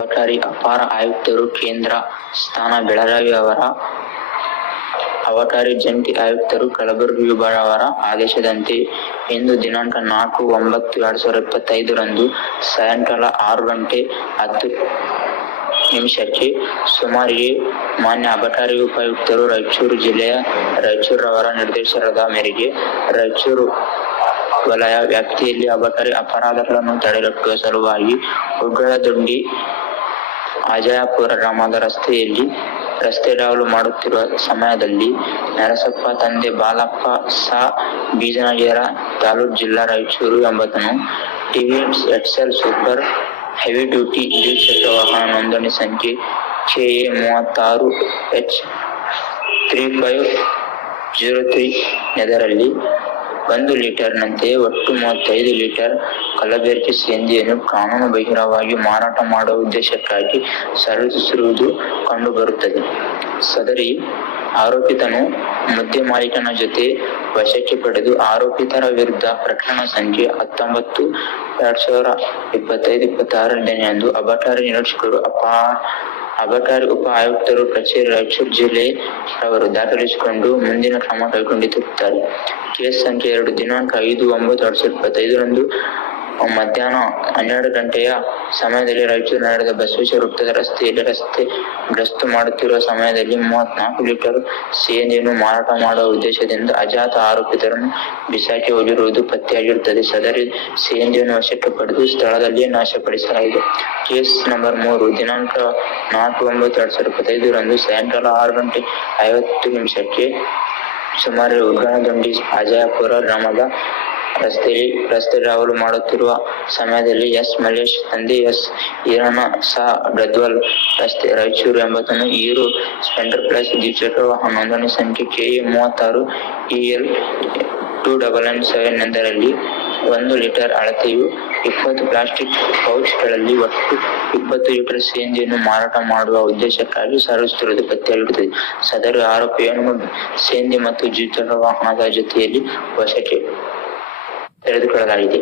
ಅಬಕಾರಿ ಅಪರ ಆಯುಕ್ತರು ಕೇಂದ್ರ ಸ್ಥಾನ ಬೆಳಗಾವಿ ಅವರ ಅಬಕಾರಿ ಜಂಟಿ ಆಯುಕ್ತರು ಕಲಬುರಗಿ ವಿಭಾಗವರ ಆದೇಶದಂತೆ ಇಂದು ದಿನಾಂಕ 4/9/2025 ಸಾಯಂಕಾಲ 6:10 ಸುಮಾರಿಗೆ ಮಾನ್ಯ ಅಬಕಾರಿ ಉಪಾಯುಕ್ತರು ರಾಯಚೂರು ಜಿಲ್ಲೆಯ ರಾಯಚೂರವರ ನಿರ್ದೇಶನದ ಮೇರೆಗೆ ರಾಯಚೂರು ವಲಯ ವ್ಯಾಪ್ತಿಯಲ್ಲಿ ಅಬಕಾರಿ ಅಪರಾಧಗಳನ್ನು ತಡೆಗಟ್ಟುವ ಸಲುವಾಗಿ ಉಗ್ಗಳದೊಂಡಿ ಅಜಯಪುರ ಗ್ರಾಮದ ರಸ್ತೆ ಡಾವಲು ಮಾಡುತ್ತಿರುವ ಸಮಯದಲ್ಲಿ ನರಸಪ್ಪ ತಂದೆ ಬಾಲಪ್ಪ ಸಾ ಬೀಜನಗೇರ ತಾಲೂಕು ಜಿಲ್ಲಾ ರಾಯಚೂರು ಎಂಬುದನ್ನು TVS Excel super heavy duty ದ್ವಿಚಕ್ರ ವಾಹನ ನೋಂದಣಿ ಸಂಖ್ಯೆ KA 36H3503 ನೆದರಲ್ಲಿ 1 ಲೀಟರ್ನಂತೆ ಒಟ್ಟು 35 ಲೀಟರ್ ಕಲಬೆರಕೆ ಸಿಎನ್ಜಿಯನ್ನು ಕಾನೂನು ಬಾಹಿರವಾಗಿ ಮಾರಾಟ ಮಾಡುವ ಉದ್ದೇಶಕ್ಕಾಗಿ ಸಾಗಿಸುತ್ತಿರುವುದು ಕಂಡುಬರುತ್ತದೆ. ಸದರಿ ಆರೋಪಿತನು ಮದ್ಯ ಮಾಲೀಕನ ಜೊತೆ ವಶಕ್ಕೆ ಪಡೆದು ಆರೋಪಿತರ ವಿರುದ್ಧ ಪ್ರಕರಣ ಸಂಖ್ಯೆ 19/2025-26 ಅಬಕಾರಿ ನಿರೀಕ್ಷಕರು ಅಬಕಾರಿ ಉಪ ಆಯುಕ್ತರು ಕಚೇರಿ ರಾಯಚೂರು ಜಿಲ್ಲೆ ರವರು ದಾಖಲಿಸಿಕೊಂಡು ಮುಂದಿನ ಕ್ರಮ ಕೈಗೊಂಡಿರುತ್ತಾರೆ. ಕೇಸ್ ಸಂಖ್ಯೆ 2 ದಿನಾಂಕ 5/9/2025 ಮಧ್ಯಾಹ್ನ 12 ಗಂಟೆಯ ಸಮಯದಲ್ಲಿ ರಾಯಚೂರು ನಗರದ ಬಸವೇಶ್ವರ ವೃತ್ತದ ರಸ್ತೆಯಲ್ಲಿ ರಸ್ತೆ ಗಸ್ತು ಮಾಡುತ್ತಿರುವ ಸಮಯದಲ್ಲಿ 34 ಲೀಟರ್ ಸಿಎನ್ಜಿಯನ್ನು ಮಾರಾಟ ಮಾಡುವ ಉದ್ದೇಶದಿಂದ ಅಜಾತ ಆರೋಪಿತರನ್ನು ಬಿಸಾಕಿ ಹೋಗಿರುವುದು ಪತ್ತೆಯಾಗಿರುತ್ತದೆ. ಸದರಿ ಸಿಎನ್ಜಿಯನ್ನು ವಶಕ್ಕೆ ಪಡೆದು ಸ್ಥಳದಲ್ಲಿಯೇ ನಾಶಪಡಿಸಲಾಗಿದೆ. ಕೇಸ್ ನಂಬರ್ 3 ದಿನಾಂಕ 4/9/2025 ಸಾಯಂಕಾಲ 6:50 ಸುಮಾರು ಉಗ್ಗಳದೊಂಡಿ ಅಜಯಪುರ ಗ್ರಾಮದ ರಸ್ತೆ ಡಾವಲು ಮಾಡುತ್ತಿರುವ ಸಮಯದಲ್ಲಿ ಎಸ್ ಮಲೇಶ್ ತಂದೆ ಎಸ್ ಈರಣ್ಣ ಸಾ ಗದ್ವಾಲ್ ರಸ್ತೆ ರಾಯಚೂರು ಎಂಬುದನ್ನು ಹೀರೋ ಸ್ಪ್ಲೆಂಡರ್ ಪ್ಲಸ್ ದ್ವಿಚಕ್ರ ವಾಹನ ನೋಂದಣಿ ಸಂಖ್ಯೆ KA 36EL2997 ನೆದರಲ್ಲಿ 1 ಲೀಟರ್ ಅಳತೆಯು 20 ಪ್ಲಾಸ್ಟಿಕ್ ಪೌಚ್ಗಳಲ್ಲಿ ಒಟ್ಟು 20 ಲೀಟರ್ ಸಿಎನ್ಜಿಯನ್ನು ಮಾರಾಟ ಮಾಡುವ ಉದ್ದೇಶಕ್ಕಾಗಿ ಸಾಗಿಸುತ್ತಿರುವುದು ಪತ್ತೆಯಾಗಿರುತ್ತದೆ. ಸದರಿ ಆರೋಪಿಯನ್ನು ಸಿಎನ್ಜಿ ಮತ್ತು ದ್ವಿಚಕ್ರ ವಾಹನದ ಜೊತೆಯಲ್ಲಿ ವಶಕ್ಕೆ ತೆಗೆದುಕೊಳ್ಳಲಾಗಿದೆ.